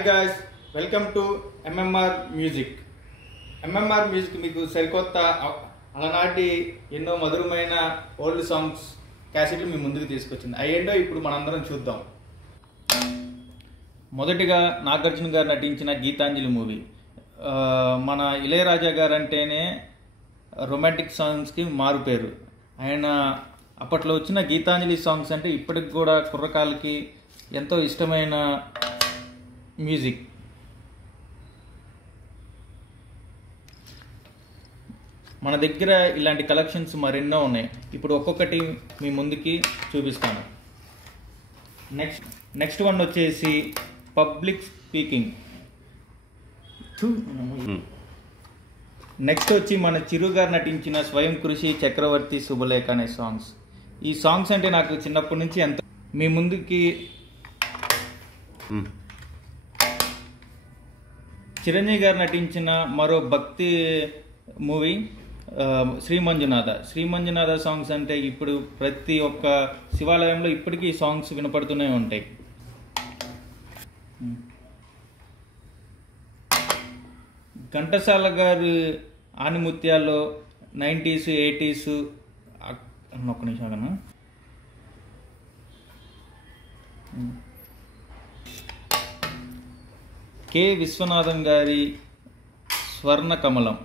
Hi guys, welcome to MMR music. MMR music మీకు సరికొత్త అలనాటి ఎన్నో మధురమైన ఓల్డ్ సాంగ్స్ క్యాసెట్లు మీ ముందుకు తీసుకొచ్చింది. అయ్యేంటో ఇప్పుడు మనందరం చూద్దాం. మొదటిగా నాగార్జున గారు నటించిన గీతాంజలి మూవీ. మన ఇళయరాజా గారు అంటేనే రొమాంటిక్ సాంగ్స్కి మారుపేరు. ఆయన అప్పట్లో వచ్చిన గీతాంజలి సాంగ్స్ అంటే ఇప్పటికి కూడా కుర్రకాలకి ఎంతో ఇష్టమైన మ్యూజిక్. మన దగ్గర ఇలాంటి కలెక్షన్స్ మరెన్నో ఉన్నాయి. ఇప్పుడు ఒక్కొక్కటి మీ ముందుకి చూపిస్తాను. నెక్స్ట్ వన్ వచ్చేసి పబ్లిక్ స్పీకింగ్. నెక్స్ట్ వచ్చి మన చిరు గారు నటించిన స్వయం కృషి, చక్రవర్తి, శుభలేఖ అనే సాంగ్స్. ఈ సాంగ్స్ అంటే నాకు చిన్నప్పటి నుంచి ఎంతో. మీ ముందుకి చిరంజీవి గారు నటించిన మరో భక్తి మూవీ శ్రీ మంజునాథ సాంగ్స్ అంటే ఇప్పుడు ప్రతి ఒక్క శివాలయంలో ఇప్పటికీ ఈ సాంగ్స్ వినపడుతూనే ఉంటాయి. ఘంటసాల గారు ఆనిముత్యాల్లో 90s 80s ఒక్క నిమిషం కన్నా కె విశ్వనాథన్ గారి స్వర్ణ కమలం,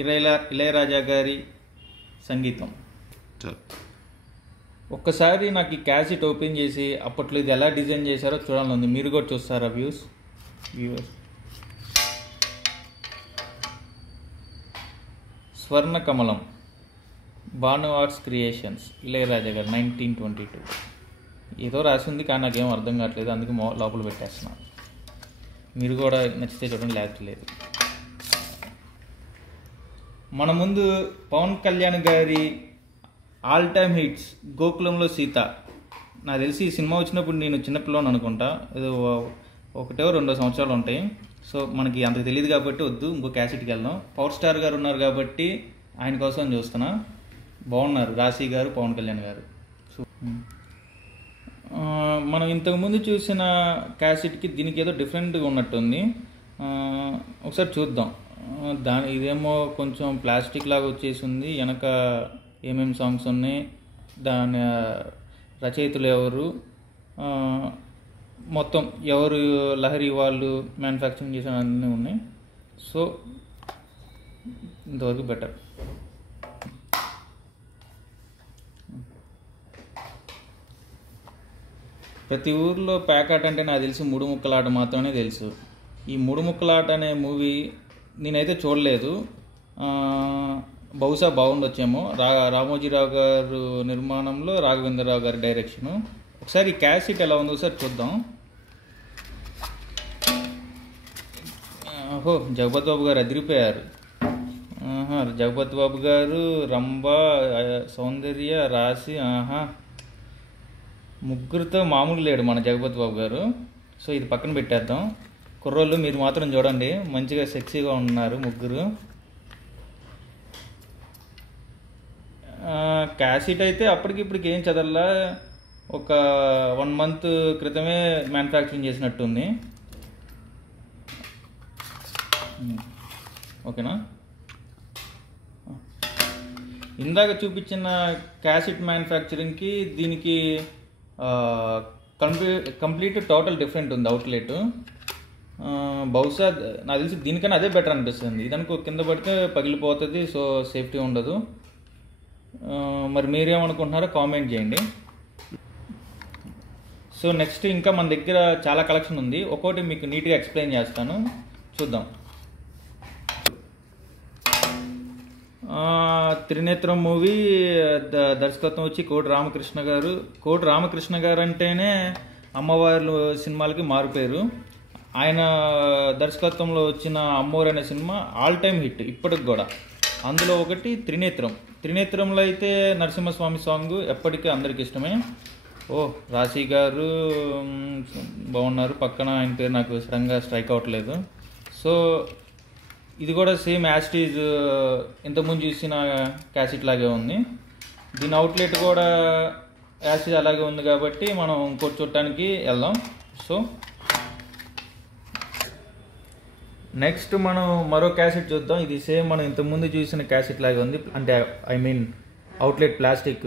ఇళయరాజా గారి సంగీతం. ఒక్కసారి నాకు ఈ క్యాసెట్ ఓపెన్ చేసి అప్పట్లో ఇది ఎలా డిజైన్ చేశారో చూడాలని ఉంది. మీరు కూడా చూస్తారా వ్యూవర్స్? స్వర్ణ కమలం, భాను ఆర్ట్స్ క్రియేషన్స్, ఇళయరాజా గారు 1922. ఏదో రాసి ఉంది కానీ నాకేం అర్థం కావట్లేదు, అందుకే లోపల పెట్టేస్తున్నాను. మీరు కూడా నచ్చితే చూడండి, లేకపోలేదు. మన ముందు పవన్ కళ్యాణ్ గారి ఆల్ టైమ్ హిట్స్ గోకులంలో సీత. నాకు తెలిసి ఈ సినిమా వచ్చినప్పుడు నేను చిన్నపిల్లని అనుకుంటా, ఏదో 1-2 సంవత్సరాలు ఉంటాయి. సో మనకి అంతకు తెలియదు కాబట్టి వద్దు, ఇంకో క్యాసెట్కి వెళ్దాం. పవర్ స్టార్ గారు ఉన్నారు కాబట్టి ఆయన కోసం చూస్తున్నా. బాగున్నారు రాశి గారు, పవన్ కళ్యాణ్ గారు. మనం ఇంతకుముందు చూసిన క్యాసెట్కి దీనికి ఏదో డిఫరెంట్గా ఉన్నట్టుంది. ఒకసారి చూద్దాం. ఇదేమో కొంచెం ప్లాస్టిక్ లాగా వచ్చేసింది. వెనక ఏమేమి సాంగ్స్ ఉన్నాయి, దాని రచయితలు ఎవరు, మొత్తం ఎవరు లహరి వాళ్ళు మ్యానుఫ్యాక్చరింగ్ చేసిన అన్నీ ఉన్నాయి. సో ఇంతవరకు బెటర్. ప్రతి ఊర్లో ప్యాకాట్ అంటే నాకు తెలిసి 3 ముక్కలాట మాత్రమే తెలుసు. ఈ 3 ముక్కలాట అనే మూవీ నేనైతే చూడలేదు. బహుశా బాగుండొచ్చేమో. రామోజీరావు గారు నిర్మాణంలో, రాఘవేంద్రరావు గారి డైరెక్షను. ఒకసారి ఈ క్యాసెట్ ఎలా ఉందో ఒకసారి చూద్దాం. ఓహో, జగపతి బాబు గారు అదిరిపోయారు. జగపతి బాబు గారు, రంభ, సౌందర్య, రాశి, ముగ్గురితో మామూలు లేడు మన జగపతి బాబు గారు. సో ఇది పక్కన పెట్టేద్దాం. కుర్రోళ్ళు మీరు మాత్రం చూడండి, మంచిగా సెక్సీగా ఉన్నారు ముగ్గురు. క్యాసెట్ అయితే అప్పటికిప్పటికి ఏం చదవలా, ఒక 1 month క్రితమే మ్యానుఫ్యాక్చరింగ్ చేసినట్టుంది. ఓకేనా? ఇందాక చూపించిన క్యాసెట్ మ్యానుఫ్యాక్చరింగ్కి దీనికి కంప్లీట్ టోటల్ డిఫరెంట్ ఉంది అవుట్లెట్. బహుశా నాకు తెలిసి దీనికన్నా అదే బెటర్ అనిపిస్తుంది. ఇదనుకో కింద పడితే పగిలిపోతుంది, సో సేఫ్టీ ఉండదు. మరి మీరేమనుకుంటున్నారో కామెంట్ చేయండి. సో నెక్స్ట్ ఇంకా మన దగ్గర చాలా కలెక్షన్ ఉంది. ఒక్కొక్కటి మీకు నీట్గా ఎక్స్ప్లెయిన్ చేస్తాను, చూద్దాం. త్రినేత్రం మూవీ దర్శకత్వం వచ్చి కోటి రామకృష్ణ గారు అంటేనే అమ్మవార్లు సినిమాలకి మారిపోయారు. ఆయన దర్శకత్వంలో వచ్చిన అమ్మోరు అనే సినిమా ఆల్ టైమ్ హిట్ ఇప్పటికి కూడా. అందులో ఒకటి త్రినేత్రంలో అయితే నరసింహస్వామి సాంగ్ ఎప్పటికీ అందరికి ఇష్టమే. రాశి గారు బాగున్నారు, పక్కన ఆయన పేరు నాకు సడన్గా స్ట్రైక్ అవ్వట్లేదు. సో ఇది కూడా సేమ్ యాస్టీజ్ ఇంతకుముందు చూసిన క్యాసెట్ లాగే ఉంది. దీని అవుట్లెట్ కూడా యాస్టీజ్ అలాగే ఉంది కాబట్టి మనం ఇంకోటి చూడటానికి వెళ్దాం. సో నెక్స్ట్ మనం మరో క్యాసెట్ చూద్దాం. ఇది సేమ్ మనం ఇంతకుముందు చూసిన క్యాసెట్ లాగా ఉంది, అంటే ఐ మీన్ అవుట్లెట్ ప్లాస్టిక్.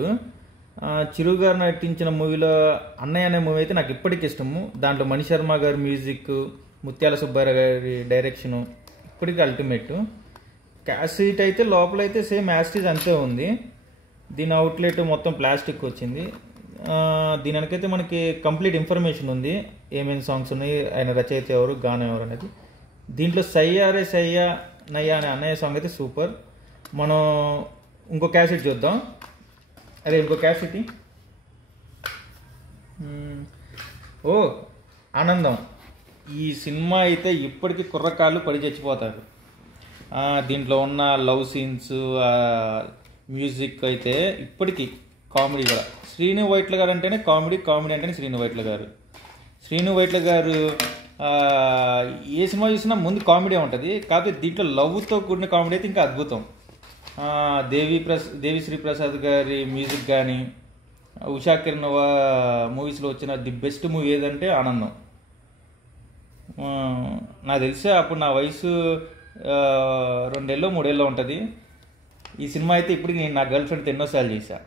చిరు గారు నటించిన మూవీలో అన్నయ్య అనే మూవీ అయితే నాకు ఇప్పటికీ ఇష్టము. దాంట్లో మణిశర్మ గారి మ్యూజిక్, ముత్యాల సుబ్బారావు గారి డైరెక్షను ఇప్పటికీ అల్టిమేట్. క్యాసెట్ అయితే లోపలైతే సేమ్ యాస్టీజ్ అంతే ఉంది. దీని అవుట్లెట్ మొత్తం ప్లాస్టిక్ వచ్చింది. దీని వెనకైతే మనకి కంప్లీట్ ఇన్ఫర్మేషన్ ఉంది, ఏమేమి సాంగ్స్ ఉన్నాయి, ఆయన రచయిత ఎవరు, గానం ఎవరు అనేది. దీంట్లో సయ్యారే సయ్యా నయ్యా అనే అన్నయ్య సాంగ్ అయితే సూపర్. మనం ఇంకో క్యాసెట్ చూద్దాం. అదే ఇంకో క్యాసెట్. ఓ ఆనందం. ఈ సినిమా అయితే ఇప్పటికీ కుర్రకాళ్ళు పడి చచ్చిపోతారు. దీంట్లో ఉన్న లవ్ సీన్స్, మ్యూజిక్ అయితే ఇప్పటికీ కామెడీ కూడా. శ్రీను వైట్ల గారు అంటేనే కామెడీ, కామెడీ అంటేనే శ్రీను వైట్ల గారు. శ్రీను వైట్ల గారు ఏ సినిమా చూసినా ముందు కామెడీ ఉంటుంది, కాకపోతే దీంట్లో లవ్తో కూడిన కామెడీ అయితే ఇంకా అద్భుతం. దేవిశ్రీ ప్రసాద్ గారి మ్యూజిక్ కానీ, ఉషా కిరణ్ మూవీస్లో వచ్చిన ది బెస్ట్ మూవీ ఏదంటే ఆనందం. నాకు తెలిసే అప్పుడు నా వయసు 2 3 ఉంటుంది. ఈ సినిమా అయితే ఇప్పటికి నేను నా గర్ల్ ఫ్రెండ్తో ఎన్నోసార్లు చేశా.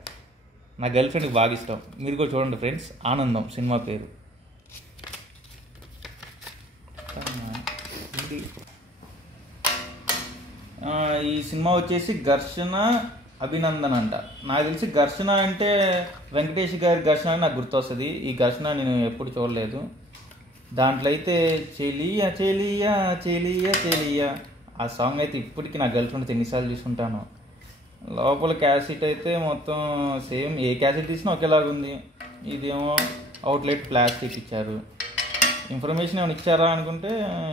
నా గర్ల్ ఫ్రెండ్కి బాగా ఇష్టం. మీరు కూడా చూడండి ఫ్రెండ్స్, ఆనందం సినిమా పేరు. ఈ సినిమా వచ్చేసి ఘర్షణ అభినందన్ అంట. నాకు తెలిసి ఘర్షణ అంటే వెంకటేష్ గారి ఘర్షణ అని నాకు గుర్తొస్తుంది. ఈ ఘర్షణ నేను ఎప్పుడు చూడలేదు. దాంట్లో అయితే చెలియా చెలియా చెలియా చెలియా ఆ సాంగ్ అయితే ఇప్పటికీ నా గర్ల్ ఫ్రెండ్ ఎన్నిసార్లు చూసుకుంటాను. లోపల క్యాసెట్ అయితే మొత్తం సేమ్, ఏ క్యాసెట్ తీసినా ఒకేలాగా ఉంది. ఇదేమో అవుట్లెట్ ప్లాస్టిక్ ఇచ్చారు. ఇన్ఫర్మేషన్ ఏమైనా ఇచ్చారా అనుకుంటే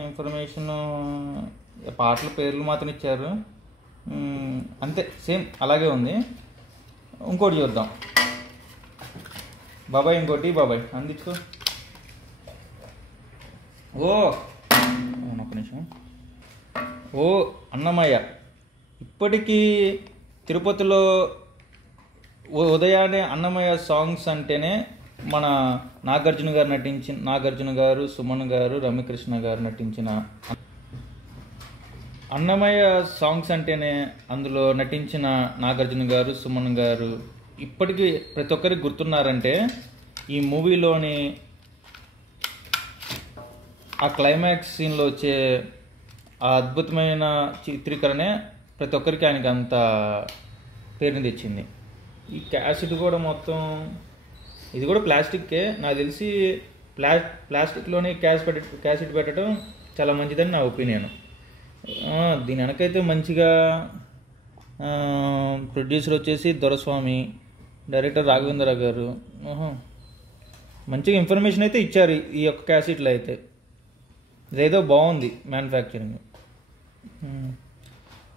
ఇన్ఫర్మేషన్ పాటల పేర్లు మాత్రం ఇచ్చారు, అంతే సేమ్ అలాగే ఉంది. ఇంకోటి చూద్దాం బాబాయ్, ఇంకోటి బాబాయ్ అందించుకో. ఒక్క నిమిషం. అన్నమయ్య. ఇప్పటికీ తిరుపతిలో ఉదయాన్నే అన్నమయ్య సాంగ్స్ అంటేనే మన నాగార్జున గారు, సుమన్ గారు, రమ్యకృష్ణ గారు నటించిన అన్నమయ్య సాంగ్స్ అంటేనే అందులో నటించిన నాగార్జున గారు, సుమన్ గారు ఇప్పటికీ ప్రతి ఒక్కరికి గుర్తున్నారంటే ఈ మూవీలోని ఆ క్లైమాక్స్ సీన్లో వచ్చే ఆ అద్భుతమైన చిత్రీకరణే ప్రతి ఒక్కరికి ఆయనకి అంత పేరుని తెచ్చింది. ఈ క్యాసెట్ కూడా మొత్తం ఇది కూడా ప్లాస్టిక్కే. నాకు తెలిసి ప్లాస్టిక్లోనే క్యాసెట్ పెట్టడం చాలా మంచిదని నా ఒపీనియన్. దీని వెనకైతే మంచిగా ప్రొడ్యూసర్ వచ్చేసి దొరస్వామి, డైరెక్టర్ రాఘవేంద్ర గారు మంచిగా ఇన్ఫర్మేషన్ అయితే ఇచ్చారు ఈ యొక్క క్యాసెట్లో అయితే. ఇదేదో బాగుంది మ్యానుఫ్యాక్చరింగ్.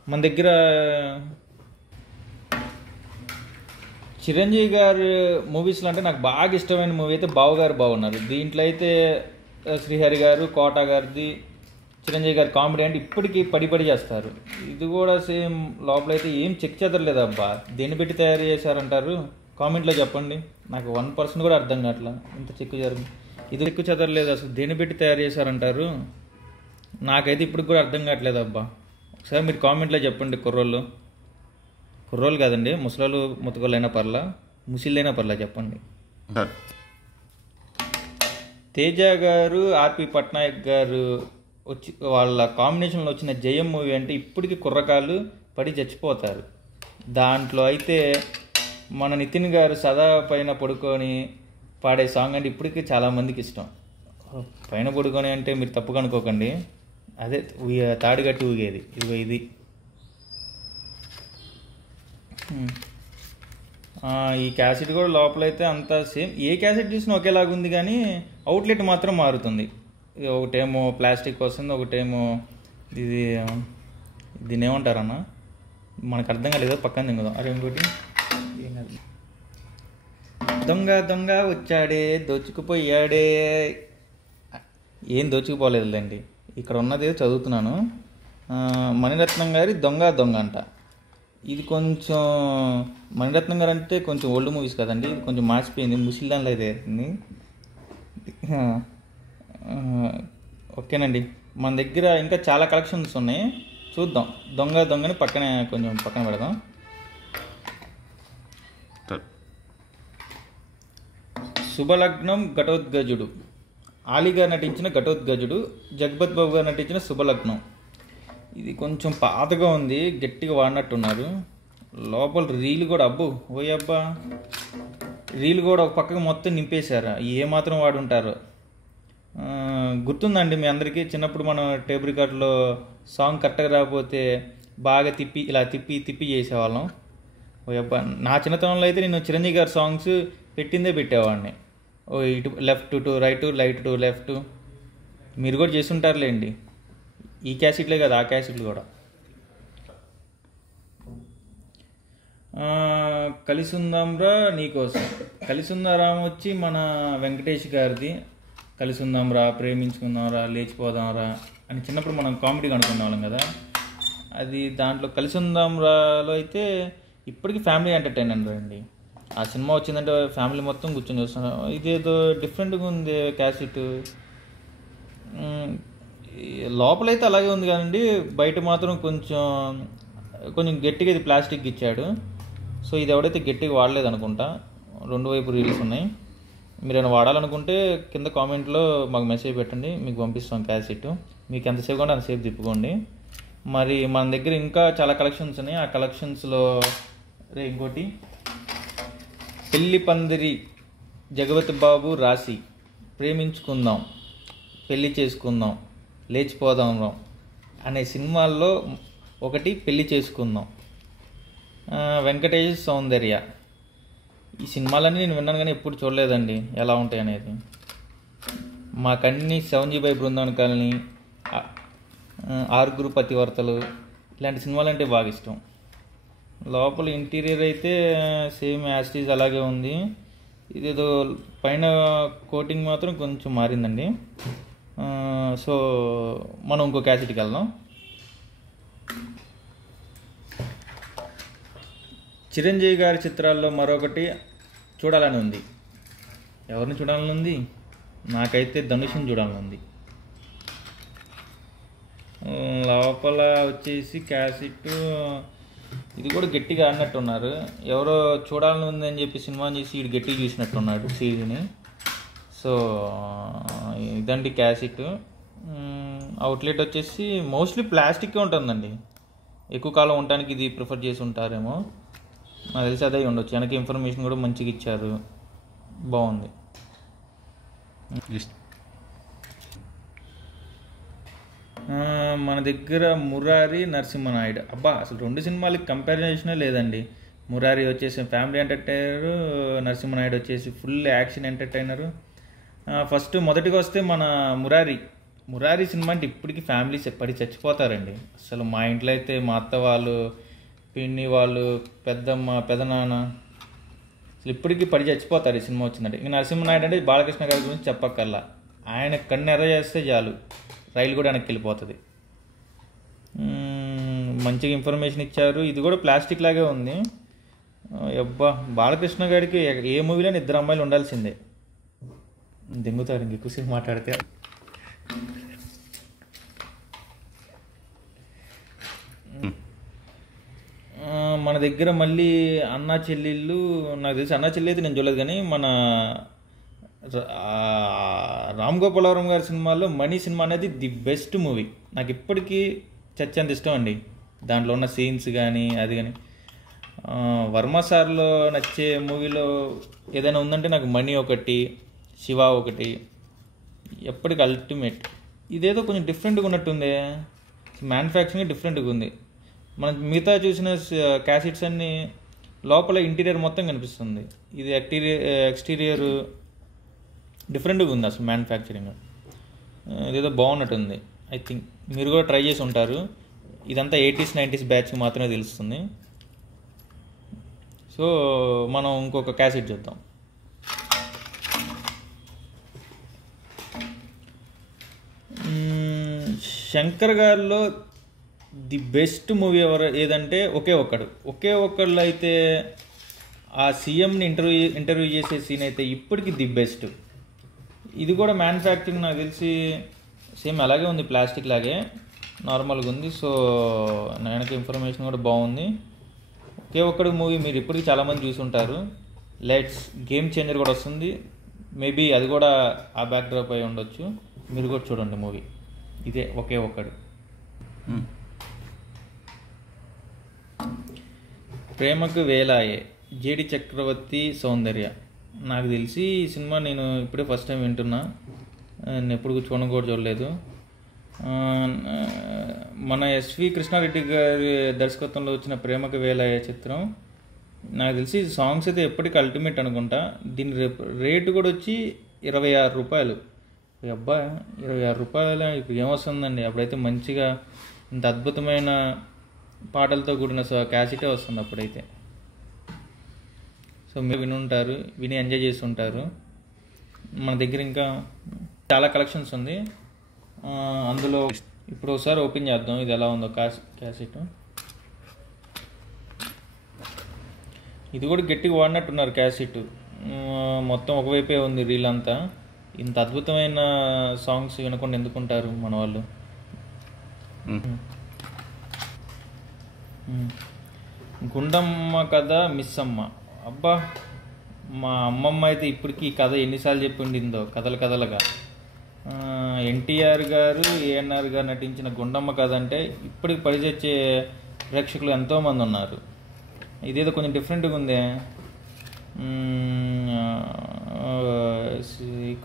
మన దగ్గర చిరంజీవి గారి మూవీస్లో అంటే నాకు బాగా ఇష్టమైన మూవీ అయితే బావగారు బాగున్నారు. దీంట్లో అయితే శ్రీహరి గారు, కోట గారిది, చిరంజీవి గారి కామెడీ అంటే ఇప్పటికీ పడి చేస్తారు. ఇది కూడా సేమ్ లోపలైతే ఏం చెక్ చెదరలేదు అబ్బా. దేన్ని పెట్టి తయారు చేశారంటారు కామెంట్లో చెప్పండి. నాకు 1% కూడా అర్థం కావట్లా ఇంత చెక్కు జరిగింది. ఇది చెక్కు చెదరలేదు అసలు, దేన్ని పెట్టి తయారు చేశారంటారు నాకైతే ఇప్పుడు కూడా అర్థం కావట్లేదు అబ్బా. ఒకసారి మీరు కామెంట్లో చెప్పండి. కుర్రోళ్ళు కాదండి, ముసలోళ్ళు ముతకోళ్ళైనా పర్లా, ముసిళ్ళైనా పర్లా చెప్పండి. తేజ గారు, ఆర్పి పట్నాయక్ గారు వచ్చి వాళ్ళ కాంబినేషన్లో వచ్చిన జయం మూవీ అంటే ఇప్పటికీ కుర్రకాళ్ళు పడి చచ్చిపోతారు. దాంట్లో అయితే మన నితిన్ గారు సదా పైన పడుకొని పాడే సాంగ్ అంటే ఇప్పటికీ చాలామందికి ఇష్టం. పైన పడుకొని అంటే మీరు తప్పుగా అనుకోకండి, అదే తాడుగట్టి ఊగేది ఇది. ఈ క్యాసెట్ కూడా లోపలైతే అంతా సేమ్, ఏ క్యాసెట్ చూసినా ఒకేలాగా ఉంది కానీ అవుట్లెట్ మాత్రం మారుతుంది. ఒకటేమో ప్లాస్టిక్ వస్తుంది, ఒకటేమో దీన్ని ఏమంటారన్న మనకు అర్థం కాలేదు, పక్కన దింగుదాం. అరే ఇంకోటి దొంగ వచ్చాడే దోచుకుపోయాడే. ఏం దోచుకుపోలేదులేండి, ఇక్కడ ఉన్నది చదువుతున్నాను. మణిరత్నం గారి దొంగ అంట. ఇది కొంచెం మణిరత్నం గారు అంటే కొంచెం ఓల్డ్ మూవీస్ కదండి, ఇది కొంచెం మార్చిపోయింది, ముసిల్దాన్లో అయితే ఓకేనండి. మన దగ్గర ఇంకా చాలా కలెక్షన్స్ ఉన్నాయి, చూద్దాం. దొంగని కొంచెం పక్కన పెడదాం. శుభలగ్నం ఘటోద్గజుడు, ఆలీ గారు నటించిన ఘటోద్గజుడు, జగపత్ బాబు గారు నటించిన శుభలగ్నం. ఇది కొంచెం పాతగా ఉంది, గట్టిగా వాడినట్టున్నారు. లోపల రీల్ కూడా ఓయబ్బా, రీల్ కూడా ఒక పక్కకు మొత్తం నింపేశారు. ఏమాత్రం వాడుంటారు. గుర్తుందండి మీ అందరికీ, చిన్నప్పుడు మనం టేప్ రికార్డులో సాంగ్ కరెక్ట్గా రాకపోతే బాగా ఇలా తిప్పి చేసేవాళ్ళం. ఓయబ్బా, నా చిన్నతనంలో అయితే నేను చిరంజీవి గారి సాంగ్స్ పెట్టేవాడిని. ఇటు left to right, light to left. మీరు కూడా చేస్తుంటారులేండి. ఈ క్యాసెట్లే కదా, ఆ క్యాసెట్లు కూడా. కలిసుందాంరా నీకోసం. కలిసుందారాం వచ్చి మన వెంకటేష్ గారిది. కలిసుందాంరా, ప్రేమించుకుందాంరా, లేచిపోదాంరా అని చిన్నప్పుడు మనం కామెడీగా అనుకునే వాళ్ళం కదా. అది దాంట్లో కలిసుందాంరాలో అయితే ఇప్పటికీ ఫ్యామిలీ ఎంటర్టైనర్ అండి. ఆ సినిమా వచ్చిందంటే ఫ్యామిలీ మొత్తం కూర్చొని చూస్తున్నాం. ఇదేదో డిఫరెంట్గా ఉంది క్యాసెట్. లోపలైతే అలాగే ఉంది కానండి, బయట మాత్రం కొంచెం గట్టిగా ఇది ప్లాస్టిక్ ఇచ్చాడు. సో ఇది ఎవడైతే గట్టిగా వాడలేదు అనుకుంటా. 2 వైపు రీల్స్ ఉన్నాయి. మీరు ఏమైనా వాడాలనుకుంటే కింద కామెంట్లో మాకు మెసేజ్ పెట్టండి, మీకు పంపిస్తాం క్యాసెట్. మీకు ఎంతసేపు కూడా అంతసేపు తిప్పుకోండి. మరి మన దగ్గర ఇంకా చాలా కలెక్షన్స్ ఉన్నాయి. ఆ కలెక్షన్స్లో ఇంకోటి పెళ్లి పందిరి, జగపతి బాబు రాసి, ప్రేమించుకుందాం, పెళ్లి చేసుకుందాం, లేచిపోదాం అనే సినిమాల్లో ఒకటి పెళ్లి చేసుకుందాం. వెంకటేష్ సౌందర్య. ఈ సినిమాలన్నీ నేను విన్నాను కానీ ఎప్పుడు చూడలేదండి ఎలా ఉంటాయి అనేది. మాకన్నీ 7G బై బృందావన్ కాలనీ, 6 పతివర్తలు ఇలాంటి సినిమాలు అంటే బాగా ఇష్టం. లోపల ఇంటీరియర్ అయితే సేమ్ యాస్టీజ్ అలాగే ఉంది. ఇదేదో పైన కోటింగ్ మాత్రం కొంచెం మారిందండి. సో మనం ఇంకో క్యాసెట్కి వెళ్దాం. చిరంజీవి గారి చిత్రాల్లో మరొకటి చూడాలని ఉంది. ఎవరిని చూడాలని ఉంది? నాకైతే ధనుష్ని చూడాలని ఉంది. లోపల వచ్చేసి క్యాసెట్ ఇది కూడా గట్టిగా ఆడినట్టున్నారు. ఎవరో చూడాలని ఉందని చెప్పి సినిమాని చూసి ఇటు గట్టిగా చూసినట్టున్నాడు సీజీని. సో ఇదండి క్యాసెట్. అవుట్లెట్ వచ్చేసి మోస్ట్లీ ప్లాస్టిక్గా ఉంటుందండి. ఎక్కువ కాలం ఉండడానికి ఇది ప్రిఫర్ చేసి ఉంటారేమో, నాకు తెలిసి అదే ఉండొచ్చు. వెనక ఇన్ఫర్మేషన్ కూడా మంచిగా ఇచ్చారు, బాగుంది. మన దగ్గర మురారి, నరసింహనాయుడు. అసలు 2 సినిమాలకి కంపారిజనే లేదండి. మురారి వచ్చేసి ఫ్యామిలీ ఎంటర్టైనరు, నరసింహనాయుడు వచ్చేసి ఫుల్ యాక్షన్ ఎంటర్టైనరు. ఫస్ట్ మొదటిగా వస్తే మన మురారి సినిమా అంటే ఇప్పటికీ ఫ్యామిలీస్ పడి చచ్చిపోతారండి. అసలు మా ఇంట్లో అయితే మా అత్త వాళ్ళు, పిన్ని వాళ్ళు, పెద్దమ్మ, పెదనాన్న అసలు ఇప్పటికీ పడి చచ్చిపోతారు ఈ సినిమా వచ్చిందంటే. ఇంక నరసింహనాయుడు అంటే బాలకృష్ణ గారి గురించి చెప్పక్కర్లా. ఆయన కన్ను ఎర్ర చేస్తే చాలు, రైలు కూడా వెనక్కి వెళ్ళిపోతుంది. మంచిగా ఇన్ఫర్మేషన్ ఇచ్చారు. ఇది కూడా ప్లాస్టిక్ లాగే ఉంది. బాలకృష్ణ గారికి ఏ మూవీలో 2 అమ్మాయిలు ఉండాల్సిందే. దెంగుతారు ఇంకెక్కువసేపు మాట్లాడితే. మన దగ్గర మళ్ళీ అన్నా చెల్లెళ్ళు, నాకు తెలిసి అన్నా చెల్లి అయితే నేను చూడలేదు కానీ మన రామ్ గోపాలవరం గారి సినిమాలో మనీ సినిమా అనేది ది బెస్ట్ మూవీ. నాకు ఇప్పటికీ చచ్చంత ఇష్టం అండి. దాంట్లో ఉన్న సీన్స్ కానీ అది కానీ. వర్మ సార్లో నచ్చే మూవీలో ఏదైనా ఉందంటే నాకు మనీ ఒకటి, శివ ఒకటి, ఎప్పటికి అల్టిమేట్. ఇదేదో కొంచెం డిఫరెంట్గా ఉన్నట్టుంది, మ్యానుఫ్యాక్చరింగ్ డిఫరెంట్గా ఉంది. మనం మిగతా చూసిన క్యాసెట్స్ అన్నీ లోపల ఇంటీరియర్ మొత్తం కనిపిస్తుంది. ఇది ఎక్స్టీరియర్ డిఫరెంట్గా ఉంది అసలు మ్యానుఫ్యాక్చరింగ్. ఇదేదో బాగున్నట్టుంది. ఐ థింక్ మీరు కూడా ట్రై చేసి ఉంటారు. ఇదంతా 80s 90s బ్యాచ్కి మాత్రమే తెలుస్తుంది. సో మనం ఇంకొక క్యాసెట్ చూద్దాం. శంకర్ గారిలో ది బెస్ట్ మూవీ ఏదంటే ఒకే ఒక్కడు అయితే ఆ సీఎంని ఇంటర్వ్యూ చేసే సీన్ అయితే ఇప్పటికీ ది బెస్ట్. ఇది కూడా మ్యానుఫ్యాక్చరింగ్ నాకు తెలిసి సేమ్ అలాగే ఉంది, ప్లాస్టిక్ లాగే నార్మల్గా ఉంది. సో వెనక ఇన్ఫర్మేషన్ కూడా బాగుంది. ఒకే ఒక్కడి మూవీ మీరు ఇప్పటికీ చాలామంది చూసి ఉంటారు. లెట్స్ గేమ్ చేంజర్ కూడా వస్తుంది, మేబీ అది కూడా ఆ బ్యాక్ డ్రాప్ అయి ఉండొచ్చు. మీరు కూడా చూడండి మూవీ, ఇదే ఒకే ఒక్కడు. ప్రేమకు వేలాయే, జేడి చక్రవర్తి సౌందర్య. నాకు తెలిసి ఈ సినిమా నేను ఇప్పుడే ఫస్ట్ టైం వింటున్నా, నేను ఎప్పుడు చూడడం కూడా చూడలేదు. మన ఎస్వి కృష్ణారెడ్డి గారి దర్శకత్వంలో వచ్చిన ప్రేమకు వేలాయే చిత్రం, నాకు తెలిసి సాంగ్స్ అయితే ఎప్పటికీ అల్టిమేట్ అనుకుంటా. దీని రేటు కూడా వచ్చి 26 రూపాయలు. అబ్బా 26 రూపాయలు ఇప్పుడు ఏమొస్తుందండి? అప్పుడైతే మంచిగా ఇంత అద్భుతమైన పాటలతో కూడిన క్యాసెటే వస్తుంది అప్పుడైతే. సో మీరు వినుంటారు, విని ఎంజాయ్ చేసి ఉంటారు. మన దగ్గర ఇంకా చాలా కలెక్షన్స్ ఉంది, అందులో ఇప్పుడు ఒకసారి ఓపెన్ చేద్దాం ఇది ఎలా ఉందో క్యాసెట్. ఇది కూడా గట్టిగా వాడినట్టున్నారు క్యాసెట్, మొత్తం ఒకవైపే ఉంది రీల్ అంతా. ఇంత అద్భుతమైన సాంగ్స్ వినకుండా ఎందుకుంటారు మన వాళ్ళు. గుండమ్మ కథ మిస్ అమ్మ. అబ్బా మా అమ్మమ్మ అయితే ఇప్పటికీ ఈ కథ ఎన్నిసార్లు చెప్పి ఉండిందో కథలుగా. ఎన్టీఆర్ గారు, ఏఎన్ఆర్ గారు నటించిన గుండమ్మ కథ అంటే ఇప్పటికి పరిచే ప్రేక్షకులు ఎంతోమంది ఉన్నారు. ఇదేదో కొంచెం డిఫరెంట్గా ఉందే,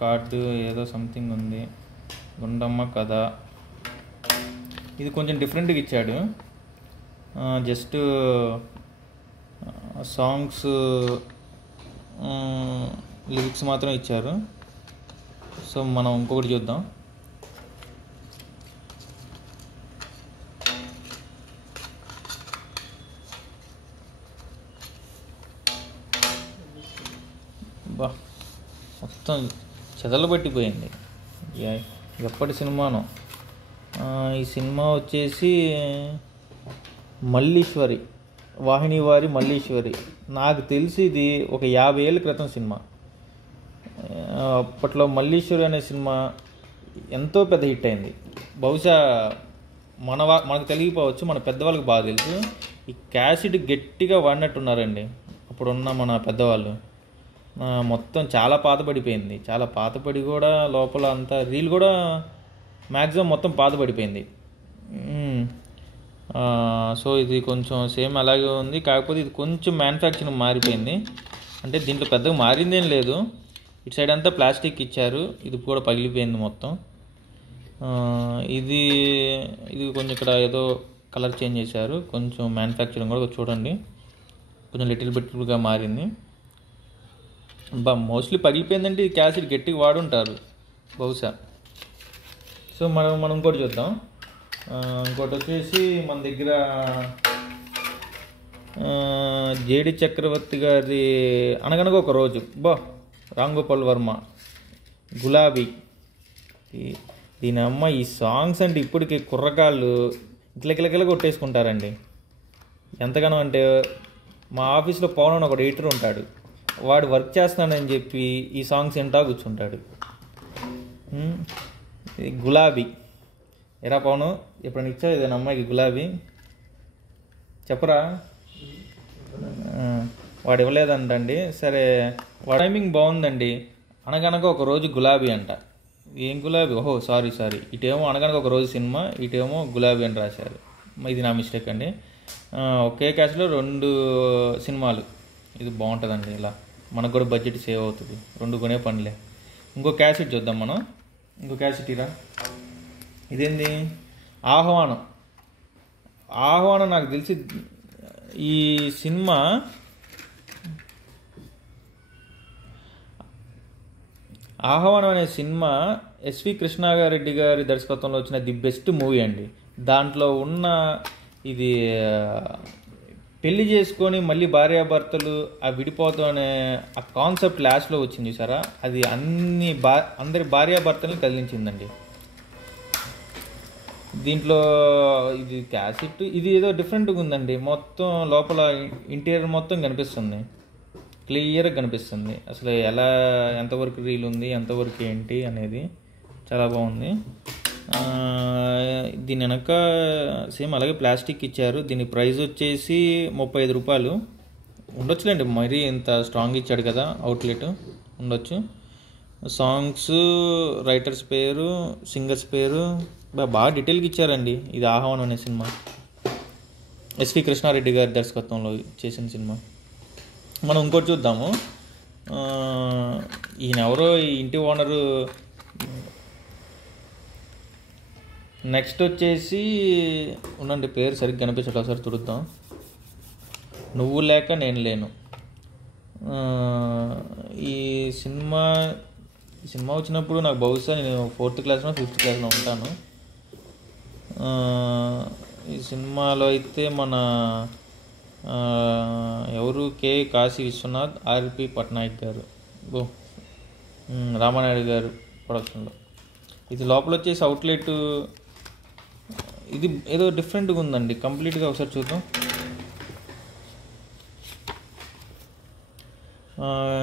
కార్డు ఏదో సంథింగ్ ఉంది. గుండమ్మ కథ ఇది కొంచెం డిఫరెంట్గా ఇచ్చాడు. జస్ట్ సాంగ్స్ లిరిక్స్ మాత్రం ఇచ్చారు. సో మనం ఇంకొకటి చూద్దాం. బా మొత్తం చెదలు పట్టిపోయింది. ఎప్పటి సినిమానో. ఈ సినిమా వచ్చేసి మల్లీశ్వరి, వాహిని వారి మల్లీశ్వరి. నాకు తెలిసి ఇది ఒక 50 ఏళ్ళ క్రితం సినిమా. అప్పట్లో మల్లీశ్వరి అనే సినిమా ఎంతో పెద్ద హిట్ అయింది. బహుశా మనకు తెలియకపోవచ్చు, మన పెద్దవాళ్ళకి బాగా తెలుసు. ఈ క్యాసెట్ గట్టిగా వాడినట్టున్నారండి అప్పుడున్న మన పెద్దవాళ్ళు. మొత్తం చాలా పాతపడిపోయింది, చాలా పాతపడి కూడా లోపల అంతా రీల్ కూడా మ్యాక్సిమం మొత్తం పాతపడిపోయింది. సో ఇది కొంచెం సేమ్ అలాగే ఉంది, కాకపోతే ఇది కొంచెం మ్యానుఫ్యాక్చరింగ్ మారిపోయింది. అంటే దీంట్లో పెద్దగా మారిందేం లేదు. ఇటు సైడ్ అంతా ప్లాస్టిక్ ఇచ్చారు, ఇది కూడా పగిలిపోయింది మొత్తం. ఇది కొంచెం ఇక్కడ ఏదో కలర్ చేంజ్ చేశారు, కొంచెం మ్యానుఫ్యాక్చరింగ్ కూడా చూడండి కొంచెం లిటిల్ బిట్గా మారింది. మోస్ట్లీ పగిలిపోయిందంటే ఈ క్యాసెట్ గట్టిగా వాడుంటారు బహుశా. సో మనం ఇంకోటి చూద్దాం. ఇంకోటి వచ్చేసి మన దగ్గర జేడి చక్రవర్తి గారి అనగనగా ఒక రోజు. రామ్ గోపాల్ వర్మ, గులాబీ. దీని అమ్మ ఈ సాంగ్స్ అంటే ఇప్పటికి కుర్రకాళ్ళు కిలకిలకిల కొట్టేసుకుంటారండి. ఎంతగానో అంటే మా ఆఫీస్లో పవన్ అని ఒక ఎడిటర్ ఉంటాడు, వాడు వర్క్ చేస్తున్నాడని చెప్పి ఈ సాంగ్స్ వింటా కూర్చుంటాడు. గులాబీ ఎరా పవను, ఎప్పుడైనా ఇచ్చావు ఇదేనా అమ్మాయికి గులాబీ? చెప్పరా. వాడు ఇవ్వలేదంటండి. సరే వాడు టైమింగ్ బాగుందండి. అనగనగా ఒక రోజు గులాబీ అంట. ఏం గులాబీ? ఓహో సారీ ఇటేమో అనగనగా ఒక రోజు సినిమా, ఇటేమో గులాబీ అని రాశారు. ఇది నా మిస్టేక్ అండి. ఒకే క్యాష్లో 2 సినిమాలు. ఇది బాగుంటుందండి, ఇలా మనకు కూడా బడ్జెట్ సేవ్ అవుతుంది. 2 కొనే పనిలే. ఇంకో క్యాసెట్ చూద్దాం మనం. ఇంకో క్యాసెట్ ఇరా. ఇదేంది? ఆహ్వానం. నాకు తెలిసి ఈ సినిమా ఆహ్వానం అనే సినిమా ఎస్వి కృష్ణారెడ్డి గారి దర్శకత్వంలో వచ్చిన ది బెస్ట్ మూవీ అండి. దాంట్లో ఉన్న ఇది పెళ్లి చేసుకొని మళ్ళీ భార్యాభర్తలు ఆ విడిపోతాం అనే ఆ కాన్సెప్ట్ లాస్ట్లో వచ్చింది చూసారా, అది అందరి భార్యాభర్తల్ని కదిలించిందండి. దీంట్లో ఇది క్యాసెట్, ఇది ఏదో డిఫరెంట్గా ఉందండి. మొత్తం లోపల ఇంటీరియర్ మొత్తం కనిపిస్తుంది, క్లియర్గా కనిపిస్తుంది. అసలు ఎంతవరకు రీల్ ఉంది, ఎంతవరకు ఏంటి అనేది చాలా బాగుంది. ఆ, దీని వెనక సేమ్ అలాగే ప్లాస్టిక్ ఇచ్చారు. దీని ప్రైస్ వచ్చేసి 35 రూపాయలు ఉండొచ్చులేండి. మరీ ఇంత స్ట్రాంగ్ ఇచ్చాడు కదా, అవుట్లెట్ ఉండొచ్చు. సాంగ్స్, రైటర్స్ పేరు, సింగర్స్ పేరు బాగా డీటెయిల్గా ఇచ్చారండి. ఇది ఆహ్వానం అనే సినిమా ఎస్వి కృష్ణారెడ్డి గారి దర్శకత్వంలో చేసిన సినిమా. మనం ఇంకోటి చూద్దాము. ఈయన ఎవరో ఈ ఇంటి ఓనరు. నెక్స్ట్ వచ్చేసి ఉండండి, పేరు సరిగ్గా కనిపించట్లేదు, ఒకసారి చూద్దాం. నువ్వు లేక నేను లేను. ఈ సినిమా వచ్చినప్పుడు నాకు బహుశా నేను 4th క్లాస్లో 5th క్లాస్లో ఉంటాను. ఈ సినిమాలో అయితే మన ఎవరు కాశీ విశ్వనాథ్, ఆర్పి పట్నాయక్ గారు, రామానాయుడు గారు ప్రొడక్షన్లో. ఇది లోపల వచ్చేసి అవుట్లెట్. ఇది ఏదో డిఫరెంట్గా ఉందండి కంప్లీట్గా. ఒకసారి చూద్దాం.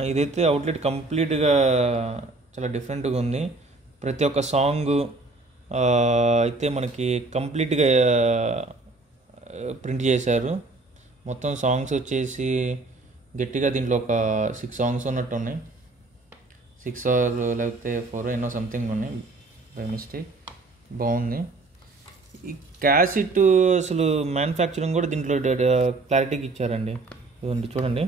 ఇదైతే అవుట్లెట్ కంప్లీట్గా చాలా డిఫరెంట్గా ఉంది. ప్రతి ఒక్క సాంగ్ అయితే మనకి కంప్లీట్గా ప్రింట్ చేశారు. మొత్తం సాంగ్స్ వచ్చేసి గట్టిగా దీంట్లో ఒక 6 సాంగ్స్ ఉన్నట్టు ఉన్నాయి. 6 ఆర్ లేకపోతే 4 ఎన్నో సంథింగ్ ఉన్నాయి బై మిస్టేక్. బాగుంది. ఈ క్యాసెట్ అసలు మ్యానుఫ్యాక్చరింగ్ కూడా దీంట్లో క్లారిటీకి ఇచ్చారండి. ఇదండి చూడండి,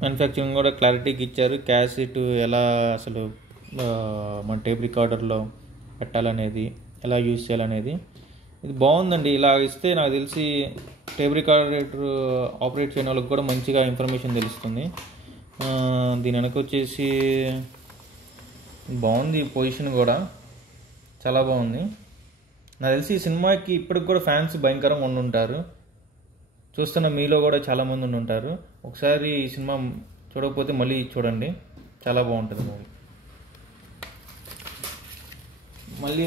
మ్యానుఫ్యాక్చరింగ్ కూడా క్లారిటీకి ఇచ్చారు. క్యాసెట్ ఎలా అసలు మన టేప్ రికార్డర్లో పెట్టాలనేది, ఎలా యూజ్ చేయాలనేది ఇది బాగుందండి. ఇలా ఇస్తే నాకు తెలిసి టేప్ రికార్డర్ ఆపరేట్ చేయని వాళ్ళకి కూడా మంచిగా ఇన్ఫర్మేషన్ తెలుస్తుంది. దీని వెనక వచ్చేసి బాగుంది, పొజిషన్ కూడా చాలా బాగుంది. నాకు తెలిసి ఈ సినిమాకి ఇప్పటికి కూడా ఫ్యాన్స్ భయంకరంగా ఉండుంటారు. చూస్తున్న మీలో కూడా చాలామంది ఉండుంటారు. ఒకసారి ఈ సినిమా చూడకపోతే మళ్ళీ చూడండి, చాలా బాగుంటుంది మూవీ. మళ్ళీ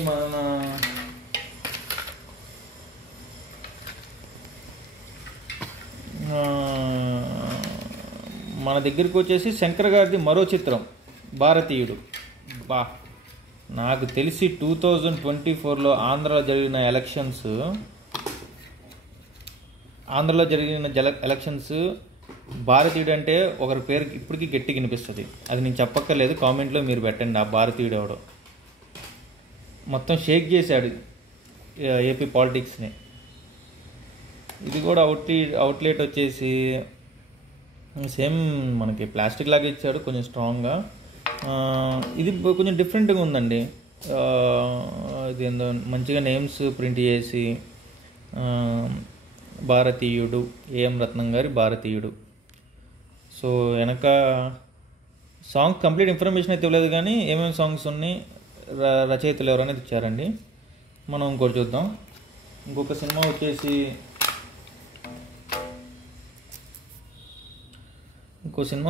మన దగ్గరికి వచ్చేసి శంకర్ గారిది మరో చిత్రం భారతీయుడు. నాకు తెలిసి 2024లో ఆంధ్రలో జరిగిన ఎలక్షన్స్ భారతీయుడు అంటే ఒకరి పేరు ఇప్పటికీ గట్టి వినిపిస్తుంది. అది నేను చెప్పక్కర్లేదు, కామెంట్లో మీరు పెట్టండి ఆ భారతీయుడు ఎవడో. మొత్తం షేక్ చేశాడు ఏపీ పాలిటిక్స్ని. ఇది కూడా అవుట్లెట్ వచ్చేసి సేమ్ మనకి ప్లాస్టిక్ లాగా ఇచ్చాడు, కొంచెం స్ట్రాంగ్గా. ఇది కొంచెం డిఫరెంట్గా ఉందండి. ఇది ఏందో మంచిగా నేమ్స్ ప్రింట్ చేసి భారతీయుడు, ఏఎం రత్నం గారి భారతీయుడు. సో వెనక సాంగ్ కంప్లీట్ ఇన్ఫర్మేషన్ అయితే ఇవ్వలేదు, కానీ ఏమేమి సాంగ్స్ ఉన్నాయి, రచయితలు ఎవరనేది ఇచ్చారండి. మనం ఇంకోటి చూద్దాం. ఇంకొక సినిమా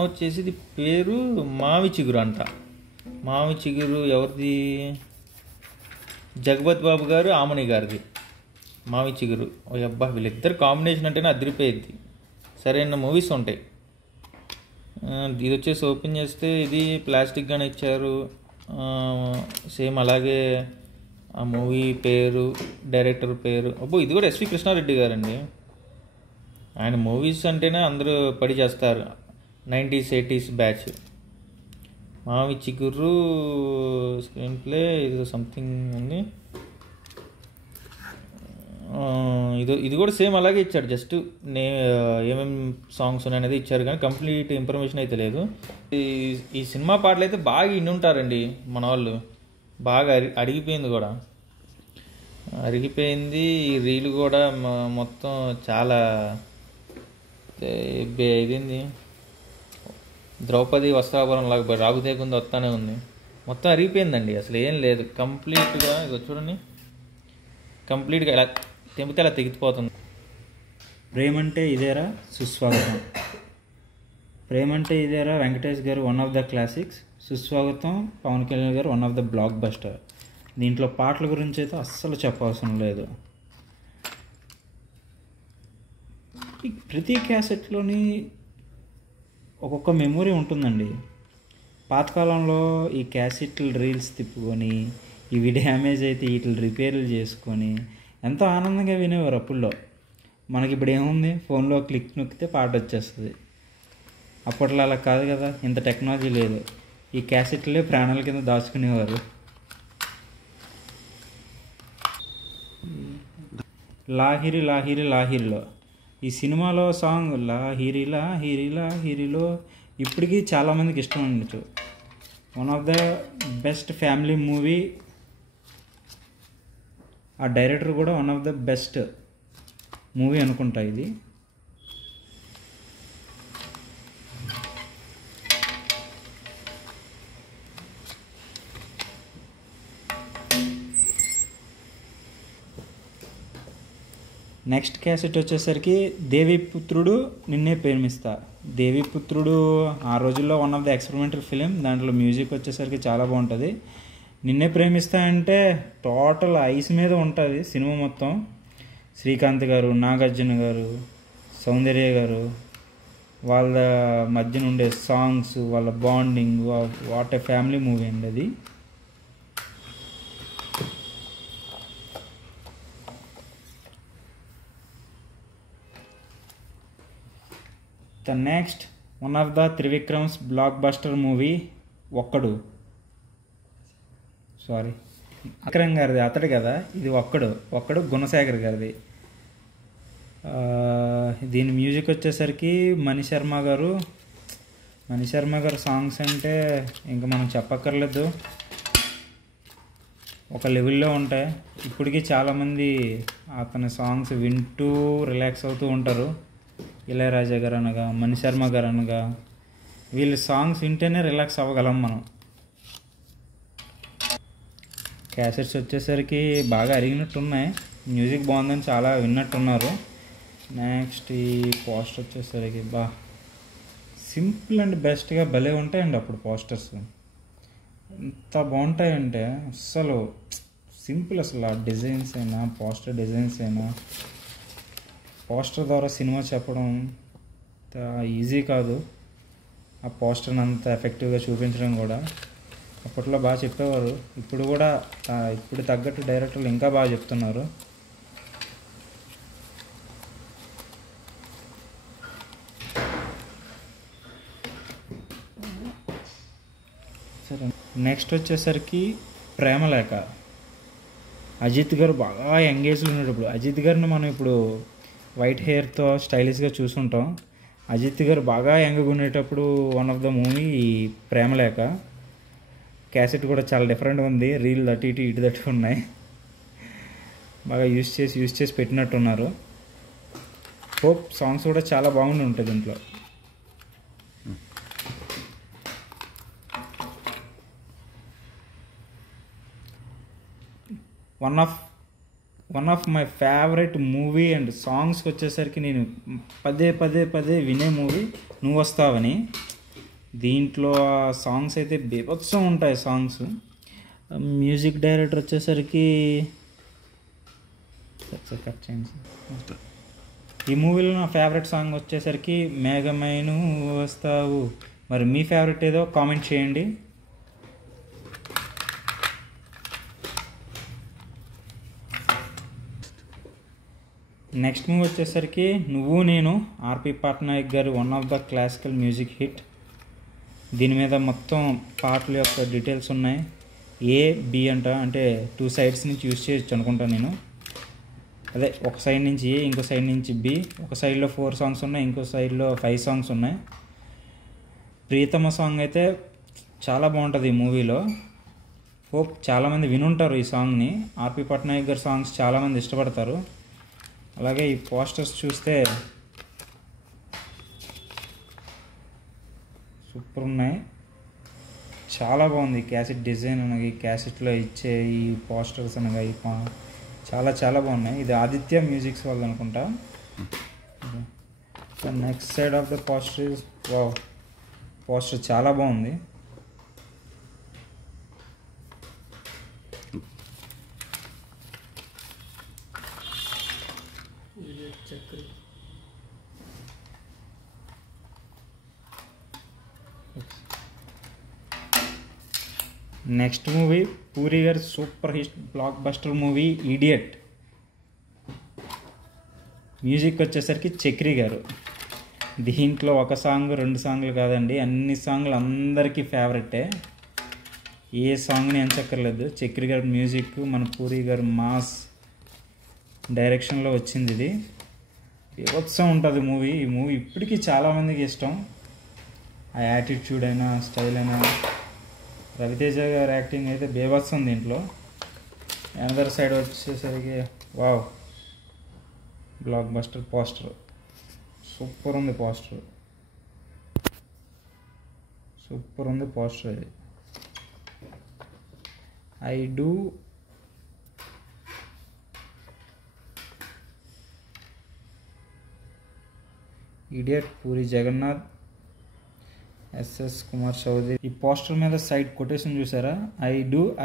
వచ్చేసి ఇది పేరు మావి చిగురు అంట. మావి చిగురు ఎవరిది? జగపతి బాబు గారు, ఆమని గారిది మావి చిగురు. అబ్బా, వీళ్ళిద్దరు కాంబినేషన్ అంటేనే అదిరిపోయిద్ది. సరైన మూవీస్ ఉంటాయి. ఇది వచ్చేసి ఓపెన్ చేస్తే ఇది ప్లాస్టిక్గానే ఇచ్చారు. సేమ్ అలాగే ఆ మూవీ పేరు, డైరెక్టర్ పేరు. ఇది కూడా ఎస్వి కృష్ణారెడ్డి గారండి. ఆయన మూవీస్ అంటేనే అందరూ పడి చేస్తారు. 90s 80s batch. మావి చిగురు స్క్రీన్ ప్లే ఇది సంథింగ్ ఉంది. ఇది కూడా సేమ్ అలాగే ఇచ్చాడు. జస్ట్ ఏమేమి సాంగ్స్ ఉన్నాయనేది ఇచ్చారు, కానీ కంప్లీట్ ఇన్ఫర్మేషన్ అయితే లేదు. ఈ సినిమా పాటలు అయితే బాగా ఇన్ని ఉంటారండి మన వాళ్ళు. బాగా అడిగిపోయింది కూడా, అరిగిపోయింది. ఈ రీల్ కూడా మొత్తం చాలా ఇదేంది, ద్రౌపది వస్త్రాభరణం లాగా రాగుతేకుండా వస్తానే ఉంది. మొత్తం అరిగిపోయిందండి, అసలు ఏం లేదు. కంప్లీట్గా ఇక చూడండి, కంప్లీట్గా ఎలా తెంపితే అలా తెగిపోతుంది. ప్రేమంటే ఇదేరా సుస్వాగతం. ప్రేమంటే ఇదేరా వెంకటేష్ గారు వన్ ఆఫ్ ద క్లాసిక్స్. సుస్వాగతం పవన్ కళ్యాణ్ గారు one of the block buster. దీంట్లో పాటల గురించి అయితే అస్సలు చెప్పవసరం లేదు. ప్రతి క్యాసెట్లోని ఒక్కొక్క మెమొరీ ఉంటుందండి. పాతకాలంలో ఈ క్యాసెట్లు రీల్స్ తిప్పుకొని ఇవి డ్యామేజ్ అయితే వీటిని రిపేర్లు చేసుకొని ఎంతో ఆనందంగా వినేవారు అప్పుల్లో. మనకి ఇప్పుడు ఏముంది, ఫోన్లో క్లిక్ నొక్కితే పాట వచ్చేస్తుంది. అప్పట్లో అలా కాదు కదా, ఇంత టెక్నాలజీ లేదు. ఈ క్యాసెట్లే ప్రాణాల కింద దాచుకునేవారు. లాహిరి లాహిరి లాహిరిలో ఈ సినిమాలో సాంగ్ లాహిరి లాహిరి లాహిరిలో ఇప్పటికీ చాలామందికి ఇష్టం ఉండొచ్చు. One of the best family movie. ఆ డైరెక్టర్ కూడా one of the best movie అనుకుంటా ఇది. నెక్స్ట్ క్యాసెట్ వచ్చేసరికి దేవిపుత్రుడు నిన్నే ప్రేమిస్తా. దేవిపుత్రుడు ఆ రోజుల్లో one of the experimental film. దాంట్లో మ్యూజిక్ వచ్చేసరికి చాలా బాగుంటుంది. నిన్నే ప్రేమిస్తా అంటే టోటల్ ఐస్ మీద ఉంటుంది సినిమా మొత్తం. శ్రీకాంత్ గారు, నాగార్జున గారు, సౌందర్య గారు, వాళ్ళ మధ్యన ఉండే సాంగ్స్, వాళ్ళ bonding, what a family movie అండి అది. The next one of the Trivikram's block buster movie ఒక్కడు. సారీ, విక్రమ్ గారిది అతడు కదా, ఇది ఒక్కడు గుణశేఖర్ గారిది. దీని మ్యూజిక్ వచ్చేసరికి మణిశర్మ గారు సాంగ్స్ అంటే ఇంకా మనం చెప్పక్కర్లేదు, ఒక లెవెల్లో ఉంటాయి. ఇప్పటికీ చాలామంది అతని సాంగ్స్ వింటూ రిలాక్స్ అవుతూ ఉంటారు. ఇళయరాజా గారు అనగా, మణిశర్మ గారు అనగా, వీళ్ళ సాంగ్స్ వింటేనే రిలాక్స్ అవ్వగలం మనం. క్యాసెట్స్ వచ్చేసరికి బాగా అరిగినట్టున్నాయి, మ్యూజిక్ బాగుందని చాలా విన్నట్టున్నారు. నెక్స్ట్ ఈ పోస్టర్ వచ్చేసరికి సింపుల్ అండ్ బెస్ట్గా భలే ఉంటాయండి. అప్పుడు పోస్టర్స్ ఎంత బాగుంటాయంటే అస్సలు సింపుల్. అసలు ఆ డిజైన్స్ అయినా, పోస్టర్ డిజైన్స్ అయినా, పోస్టర్ ద్వారా సినిమా చెప్పడం ఈజీ కాదు. ఆ పోస్టర్ని అంత ఎఫెక్టివ్గా చూపించడం కూడా అప్పట్లో బాగా చెప్పేవారు. ఇప్పుడు కూడా ఇప్పుడు తగ్గట్టు డైరెక్టర్లు ఇంకా బాగా చెప్తున్నారు. సరే, నెక్స్ట్ వచ్చేసరికి ప్రేమలేఖ. అజిత్ గారు బాగా ఎంగేజ్లో ఉండేటప్పుడు, అజిత్ గారిని మనం ఇప్పుడు వైట్ హెయిర్తో స్టైలిష్గా చూసుంటాం. అజిత్ గారు బాగా యంగ్గా ఉండేటప్పుడు one of the movie Premalekha. Cassette కూడా చాలా డిఫరెంట్గా ఉంది, రీల్ అటు ఇటు దట్టు ఉన్నాయి. బాగా యూజ్ చేసి పెట్టినట్టున్నారు. హోప్ సాంగ్స్ కూడా చాలా బాగుండి ఉంటుంది దీంట్లో. One of my favourite movie and సాంగ్స్కి వచ్చేసరికి నేను పదే వినే మూవీ నువ్వు వస్తావని. దీంట్లో సాంగ్స్ అయితే బీభత్సం ఉంటాయి సాంగ్స్. మ్యూజిక్ డైరెక్టర్ వచ్చేసరికి ఈ మూవీలో నా ఫేవరెట్ సాంగ్ వచ్చేసరికి మేఘమై నువ్వు వస్తావు. మరి మీ ఫేవరెట్ ఏదో కామెంట్ చేయండి. నెక్స్ట్ మూవీ వచ్చేసరికి నువ్వు నేను, ఆర్పి పట్నాయక్ గారి one of the classical music hit. దీని మీద మొత్తం పాటల యొక్క డీటెయిల్స్ ఉన్నాయి. ఏ బి అంటే 2 సైడ్స్ నుంచి యూజ్ చేయొచ్చు అనుకుంటాను నేను. అదే ఒక సైడ్ నుంచి ఏ, ఇంకో సైడ్ నుంచి బి. ఒక సైడ్లో 4 సాంగ్స్ ఉన్నాయి, ఇంకో సైడ్లో 5 సాంగ్స్ ఉన్నాయి. ప్రియతమ సాంగ్ అయితే చాలా బాగుంటుంది ఈ మూవీలో. హోప్ చాలామంది వినుంటారు ఈ సాంగ్ని. ఆర్పి పట్నాయక్ గారి సాంగ్స్ చాలామంది ఇష్టపడతారు. అలాగే ఈ పోస్టర్స్ చూస్తే సూపర్ ఉన్నాయి, చాలా బాగుంది. క్యాసెట్ డిజైన్ అనగా, ఈ క్యాసెట్లో ఇచ్చే ఈ పోస్టర్స్ అనగా ఈ చాలా బాగున్నాయి. ఇది ఆదిత్య మ్యూజిక్స్ వాళ్ళు అనుకుంటా. Next side of the poster, poster చాలా బాగుంది. నెక్స్ట్ మూవీ పూరి గారి super hit block buster movie idiot. Music వచ్చేసరికి చక్రి గారు. దీంట్లో ఒక సాంగ్ 2 సాంగ్లు కాదండి, అన్ని సాంగ్లు అందరికీ ఫేవరెటే. ఏ సాంగ్ని ఎంచక్కర్లేదు. చక్రి గారి మ్యూజిక్, మన పూరి గారు మాస్ డైరెక్షన్లో వచ్చింది. ఇది బీభత్సం ఉంటుంది మూవీ. ఈ మూవీ ఇప్పటికీ చాలామందికి ఇష్టం. ఆ యాటిట్యూడ్ అయినా స్టైల్ అయినా. రవితేజ గారి యాక్టింగ్ అయితే బీభత్సం దీంట్లో. అనదర్ సైడ్ వచ్చేసరికి wow, blockbuster poster super ఉంది. సూపర్ ఉంది పోస్టర్ ఇది. I do idiot, Puri Jagannadh, SS Kumar Chowdary. ఈ పోస్టర్ మీద సైడ్ కొటేషన్ చూసారా?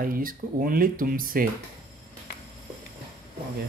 ఐ ఈస్క్ ఓన్లీ తుమ్సే. ఓకే.